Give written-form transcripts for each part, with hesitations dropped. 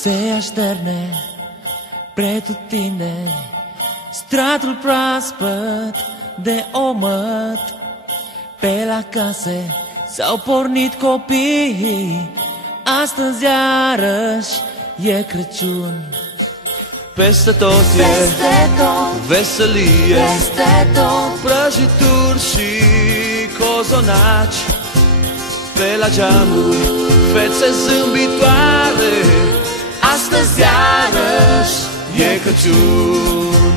Se așterne pretutindeni stratul proaspăt de omăt. Pe la case s-au pornit copiii, astăzi iarăși e Crăciun. Peste tot e veselie, prăjituri și cozonaci. Pe la geamuri fețe zâmbitoare, astăzi iarăși e Crăciun.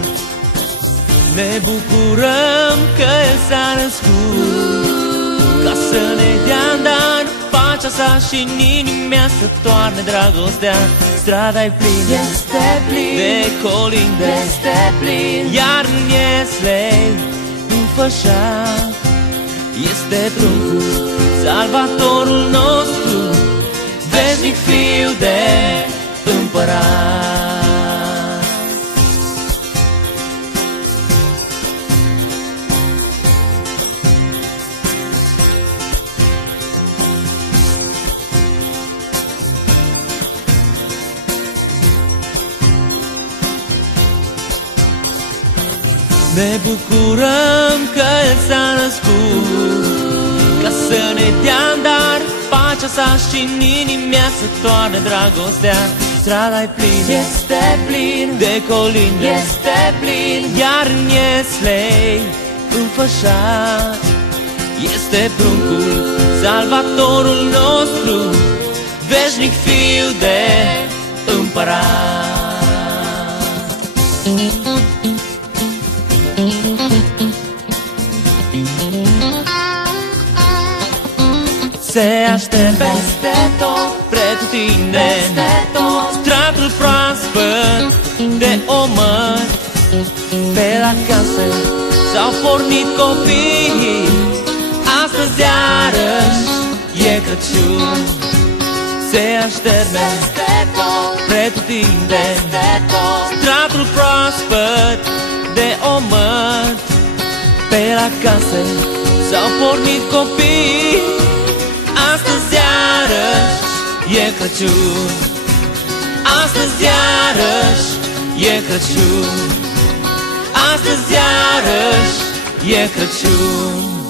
Ne bucurăm că El s-a născut, ca să ne dea în dar pacea sa și în inimea să toarne dragostea. Strada-i plină, este plin de colinde, este plin, iar în Ieslei, în fășac, este pruncul, Salvatorul nostru, veșnic Fiu de Împărat. Ne bucurăm că El s-a născut, ca să ne dea în dar pacea sa și în inimea să toarne dragostea. Strada-i plină, este plin de colinde, este plin, iar în Ieslei, în fășac, este pruncul, Salvatorul nostru, veșnic Fiu de Împărat. Se aștept peste tot, pretutindeni peste tot, stratul proaspăt de omăt. Pe la case s-au pornit copiii, astăzi iarăși e Crăciun. Se aștept peste tot, pretutindeni peste tot, stratul proaspăt de omăt. Pe la case s-au pornit copiii, astăzi iarăși e Crăciun. Astăzi iarăși e Crăciun. Astăzi iarăși e Crăciun.